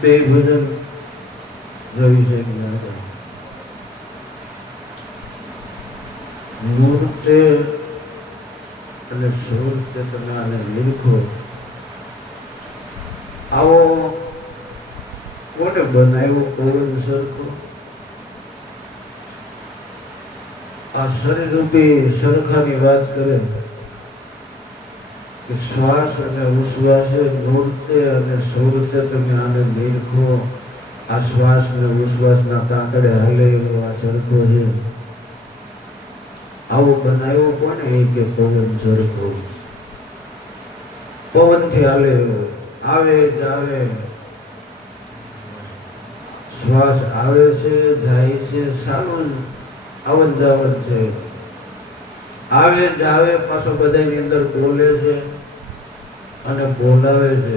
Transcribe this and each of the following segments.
બે ભજન રવિ સાહેબના હતા. નૃત્ય અને સુરતે તમે આને નિરખો. આવો કોને બનાવ્યો પવન સરખો? આ શરીર રૂપી સરખાની વાત કરે કે શ્વાસ અને ઉશ્વાસ, નૃત્ય અને સુરતે તમે આને નિરખો. આ શ્વાસ ને ઉશ્વાસના તાંતડે હાલે એવો આ સરખો છે. આવો બનાવ્યો કોને? એ કે પવન સરખો. પવનથી હાલે એવો, આવે જાવે, શ્વાસ આવે છે જાય છે, સારું આવન જાવન છે. આવે જાવે, પાછો બધાની અંદર બોલે છે અને બોલાવે છે,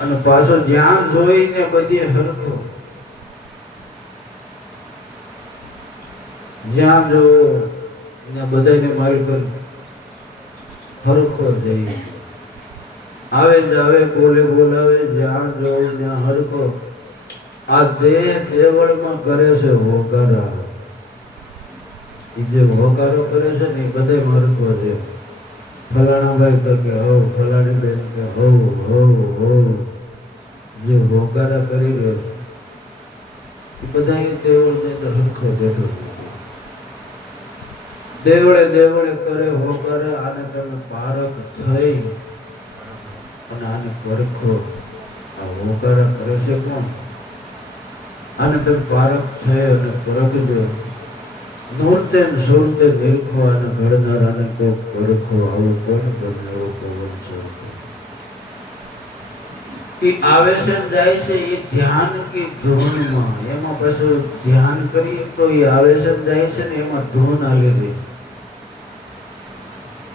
અને પાછો જ્યાં જોઈને બધી હરખો. જ્યાં જો ત્યાં બધાને માલિક હરખો જઈએ. આવે જાવે, બોલે બોલાવે, જ્યાં જો ત્યાં હરખો. આ દેહ દેવળમાં કરે છે હોકારા. એ જે હોકારો કરે છે ને એ બધે હરખો છે. ફલાણા ભાઈ તો કે હવ, ફલાણી બેન કે હવ હવ હવ. જે હોકારા કરી રહ્યો એ બધા દેવળની અંદર હરખો બેઠો. દેવળે દેવળે કરે હોકારા. આને તમે પારખ થઈ અને આને પરખો. આ હોકારા કરે છે કોણ? આને તમે પારખ થઈ અને પરખજો. નૃત્ય સુરતે નિરખો અને ઘડનાર આને કોઈ પરખો. આવું કોણ બનાવ્યો પવન સરખો? એ આવે છે જાય છે એ ધ્યાન કે ધૂનમાં. એમાં પાછું ધ્યાન કરીએ તો એ આવે છે જાય છે ને એમાં ધૂન હાલી રહી,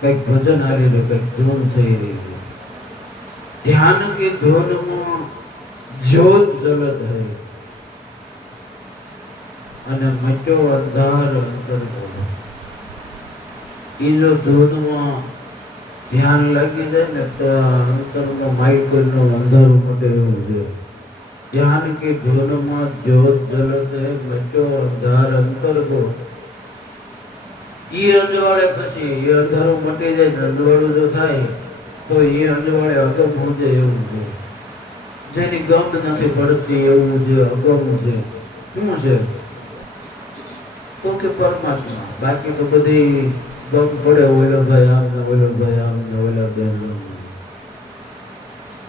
કઈક ભજન હાલી રહે, કઈક ધૂન થઈ રહી છે. ધ્યાન કે ધૂનમાં જ્યોત જલત રહી અને મચો અંધાર અંતર બોલો. એ જો ધૂનમાં ધ્યાન લાગી જાય ને તો અંતરમાં માઇકલનું અંધારું મોટે એવું છે. ધ્યાન કે ધૂનમાં જ્યોત જલત હે, મચો અંધાર અંતર બોલો. ઈ અંજવાળે પછી એ અંધારું મટી જાય ને અંજવાળું જો થાય તો એ અંજવાળે અગમ ઉજે એવું છે. જેની ગમ નથી પડતી એવું જે અગમ છે. શું છે? તો કે પરમાત્મા. બાકી તો બધી ગમ પડે. ઓલો ભાઈ આમ ને ઓલો ભાઈ આમ ને ઓલા બેન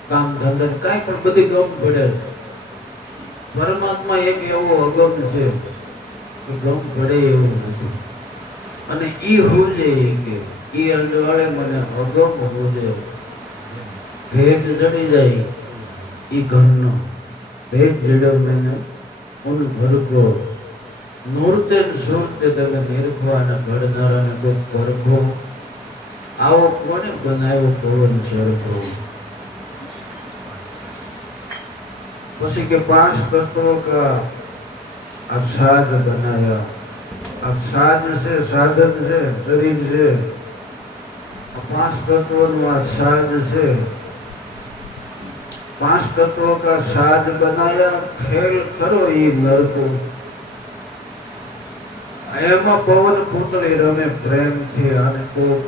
કામ ધંધા કાંઈ પણ બધી ગમ પડે. પરમાત્મા એક એવો અગમ છે કે ગમ પડે એવું નથી. અને ઈ હોજે કે ઈ અંજવાળે મને અગમ હોજે. ભેદ જડી જાય ઈ ઘરનો. ભેદ જડ્યો મને ઉન ભરકો. નૃત્ય સુરતે તમે નિરખો અને ઘડનારાને કોઈ પરખો. આવો કોને બનાવ્યો પવન સરખો? પછી કે 5 તત્વો કા આસાદ બનાયા. આ સાધ છે, સાધન છે, શરીર છે. આ 5 તત્વોનું આ સાધ છે. 5 તત્વો કા સાધ બનાયા. ખેલ ખરો ઈ નરકો. એમાં પવન પૂતળી રમે પ્રેમથી. અને કોક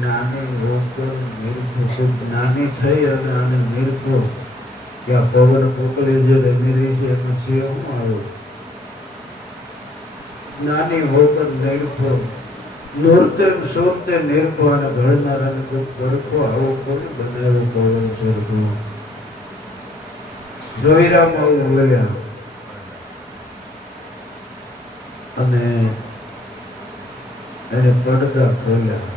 નાની હોકર નિરખો, કોક નાની થઈ અને આને નિરખો કે આ પવન પૂતળી જે રમી રહી છે એમાં છે શું આવ્યું? નાની હોકર નિરખો. નૃત્ય સુરતે નિરખો અને ઘડનારાને કોઈ પરખો. આવો કોને બનાવ્યો પવન સરખો? રવિરામ આવું બોલ્યા અને એને પડદા ખોલ્યા.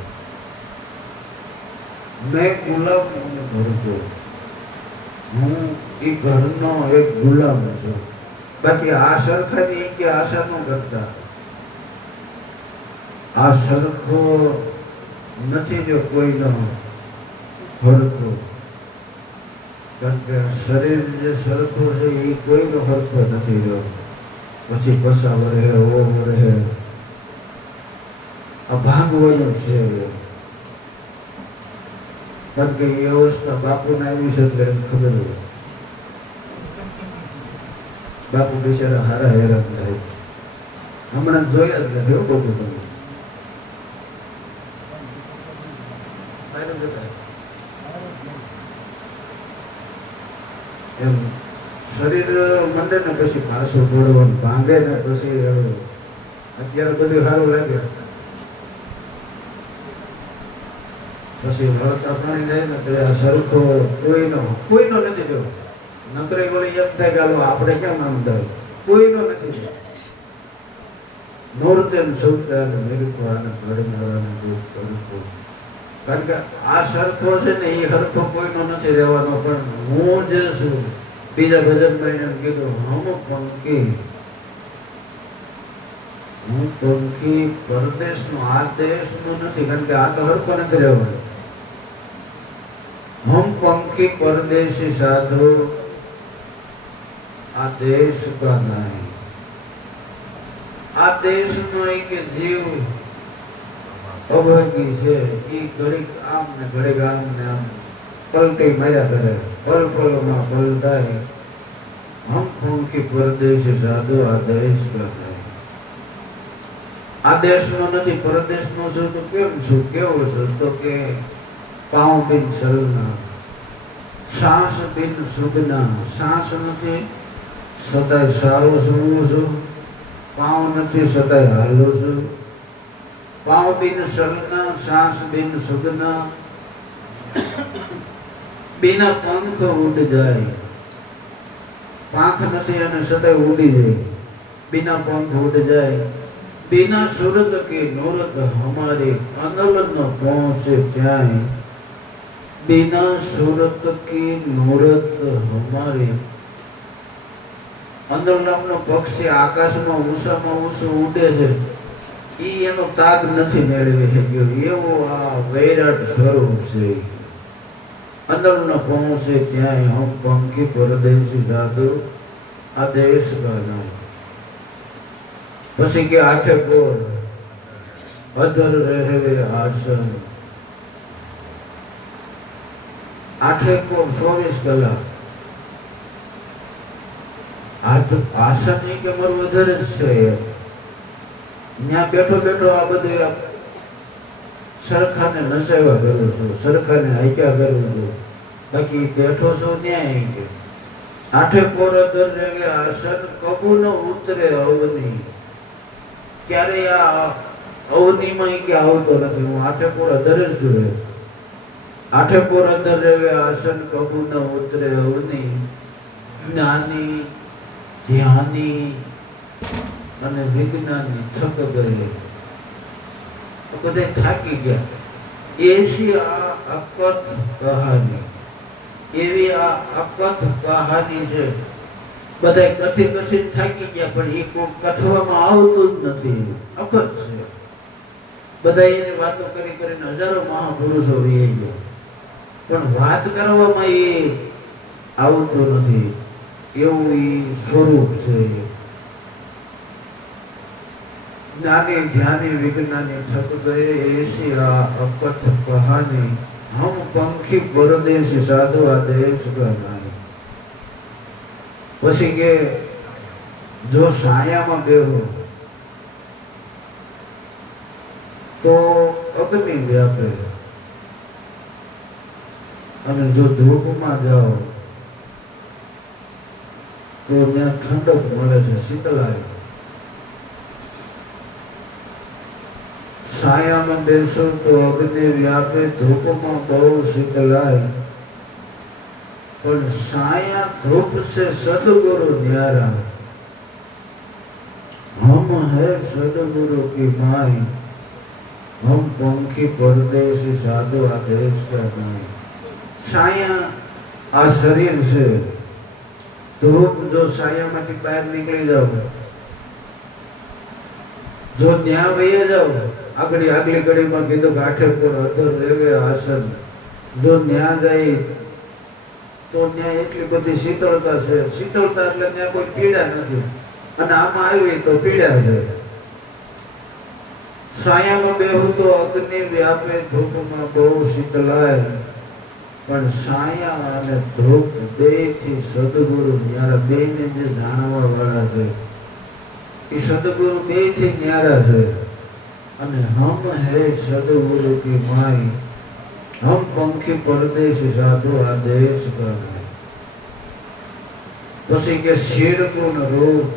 મેં ગુલામ ભરતો. હું એ ઘરનો એક ગુલામ છું. બાકી આ સરખાની કે આશા ન કરતા. આ સરખો નથી જો કોઈનો હરખો. કારણ કે શરીર જે સરખો છે એ કોઈનો હરખો નથી રહ્યો. પછી પસા વરે ઓ વરે આ ભાગવાનું છે. કારણ કે એ અવસ્થા બાપુને આવી છે એટલે એને ખબર હોય. બાપુ બિચારા હારા હેરાન થાય. હમણાં જોયા જ નથી બાપુ તમે. એમ શરીર મંડે ને પછી પાછું દોડવાનું ભાંગે ને પછી અત્યારે બધું સારું લાગે. પછી વળતા પાણી જાય ને તો આ સરખો કોઈનો નથી જો. નકરે વળી એમ થાય કે આપણે કેમ આમ થાય, કોઈનો નથી. નોરતેન સુખદાન નિરૂપવાને ઘડનારાને દુઃખ કડકું. કારણ કે આ સરખો છે ને એ સરખો કોઈનો નથી રહેવાનો. પણ હું જે છું, બીજા ભજનમાં એને કીધું હું પંખી પરદેશનો, આ દેશનો નથી. કારણ કે આ તો સરખો નથી રહેવાનો. હમ પંખી પરદેશી સાધુ આ દેશ કા નહીં. આ દેશનો કે જીવ અભાગી છે. એ ઘડીક આમ ને ઘડીક આમ ને આમ પલટી માર્યા કરે, પલ પલમાં પલટાય. હમ પંખી પરદેશી સાધુ આ દેશ કા નહીં. આ દેશનો નથી, પરદેશનો છું. તો કેમ છું, કેવો છું? તો કે પાઉં બિન ચલના, સાસ બિન સુગના. સાસ નથી, સદાય સારું સુણવું છું. પાઉં નથી, સદાય હાલું છું. પાઉં બિન ચલના, સાસ બિન સુગના. બિના પંખ ઉડ જાય. પાંખ નથી અને સદાય ઉડી જાય. બિના પંખ ઉડ જાય. बिना सूरत के नूरत हमारे अनल न पहुँचे त्याय. बिना सूरत की नूरत हमारे અનલ નામનો પક્ષી આકાશમાં ઊંચામાં ઊંચું ઉડે છે. એ એનો તાગ નથી મેળવી શક્યો. એવો આ વૈરાટ સ્વરૂપ છે. અનલ ન પહોંચે ત્યાંય હમ પંખી પરદેશી સાધુ આ દેશ કા નહીં. પછી કે આઠે પોર અધર રહેવે આસન. આઠે પોર 24 કલાક આસન ની કે મારું વધારે જ છે. ત્યાં બેઠો બેઠો આ બધું સરખાને નસાવ્યા કરું છું, સરખાને હાક્યા કરું છું. બાકી બેઠો છો ત્યાં. આઠે પોર અધર રહેવે આસન કબુ ન ઉતરે અવની. ક્યારે આ અવનીમાં કે આવતો નથી. હું આઠે પોર અધર જ છું. આઠે પોર અધર રહેવે આસન કબુ ન ઉતરે અવની. જ્ઞાની ધ્યાની અને વિજ્ઞાની થક ગયે. બધા થાકી ગયા. એસી આ અકથ કહાની, એવી આ અકથ કહાની છે. બધા કથી કથી થાકી ગયા, પણ એ કોઈ કથવામાં આવતું જ નથી. અકથ છે. બધા એની વાતો કરી કરીને હજારો મહાપુરુષો વહી ગયા, પણ વાત કરવામાં એ આવતું નથી. એવું એ સ્વરૂપ છે. જ્ઞાની ધ્યાની વિજ્ઞાની થક ગયે એસી આ અકથ કહાની. હમ પંખી પરદેશી સાધુ આ દેશ કા નહીં. પછી કે જો સાયામાં બેહો તો અગ્નિ વ્યાપે, અને જો ધૂપમાં જાઓ તો ત્યાં ઠંડક મળે છે, શીતળાય. સાયામાં બેસો તો અગ્નિ વ્યાપે, ધૂપમાં બહુ શીતળાય. પણ સાયા ધૂપ से सदगुरु न्यारा. हम है सदगुरु की माई. हम पंखी परदेशी साधु आ देश का नहीं. साया આ શરીર છે. ધૂપ જો સાયામાંથી બહાર નીકળી જાવ, જો ત્યાં વહી જાવ, આગલી ઘડીમાં કીધું કે આઠે પોર અધર રહેવે આસન. જો ત્યાં જાય તો ત્યાં એટલી બધી શીતળતા છે. શીતળતા એટલે ત્યાં કોઈ પીડા નથી, અને આમાં આવી તો પીડા છે. સાયામાં બેહું તો અગ્નિ વ્યાપે, ધૂપમાં બહુ શીતળાય. પણ સાયા અને ધૂપ બેથી સદગુરુ ન્યારા બેને જે જાણવા વાળા છે એ સદગુરુ બેથી ન્યારા છે અને હમ હે સદગુરુ કી માઈ हम पंखी परदेश साधु आदेश कर पसी के शेर गुण रूप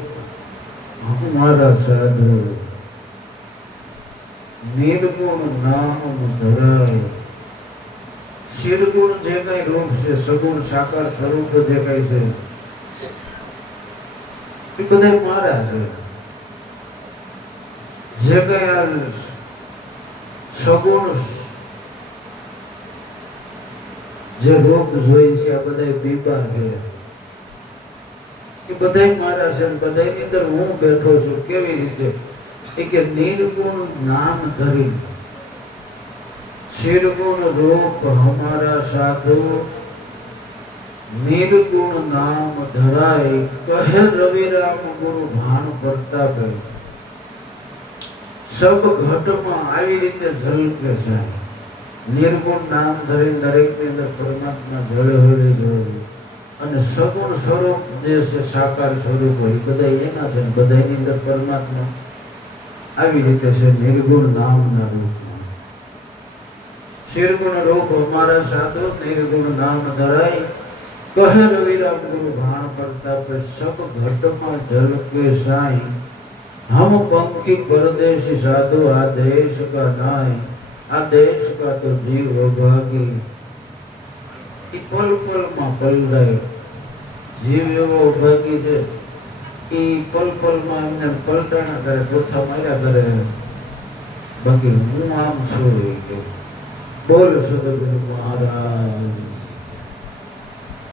हमारा साधु निर्गुण नाम धराय शेर गुण जे कई रूप से सगुण साकार स्वरूप जे कई से ये बधाई मारा है जे कई आ सगुण જે રોગ જોઈ છે આ બધા બીબા છે એ બધા મારા છે બધાની અંદર હું બેઠો છું કેવી રીતે એ કે નિર્ગુણ નામ ધરી શિરગુણ રૂપ હમારા સાધુ નિર્ગુણ નામ ધરાય કહે રવિરામ ગુરુ ભાન પ્રતાપે સબ ઘટમાં આવી રીતે ઝલકે સાહેબ निर्गुण नाम धरे दरेक ની અંદર પરમાત્મા ભળે ભળે જોયું અને સગુણ સ્વરૂપ જે છે સાકાર સ્વરૂપ હોય બધા એના છે બધાની અંદર પરમાત્મા આવી રીતે છે નિર્ગુણ નામના રૂપમાં શિરગુણ રૂપ અમારા સાધુ નિર્ગુણ નામ ધરાય કહે રવિરામ ગુરુ ભાણ પ્રતાપે સબ ઘટમાં ઝલકે સાઈ हम पंखी परदेशी साधु आदेश का नाई आदेश का तो जीव भागी पल पल में पल रहे जीव एवो भागी है पल पल में एमने पलटाना करे पोथा मार्या करे बाकी हूँ आम छू बोल सदगुरु महाराज।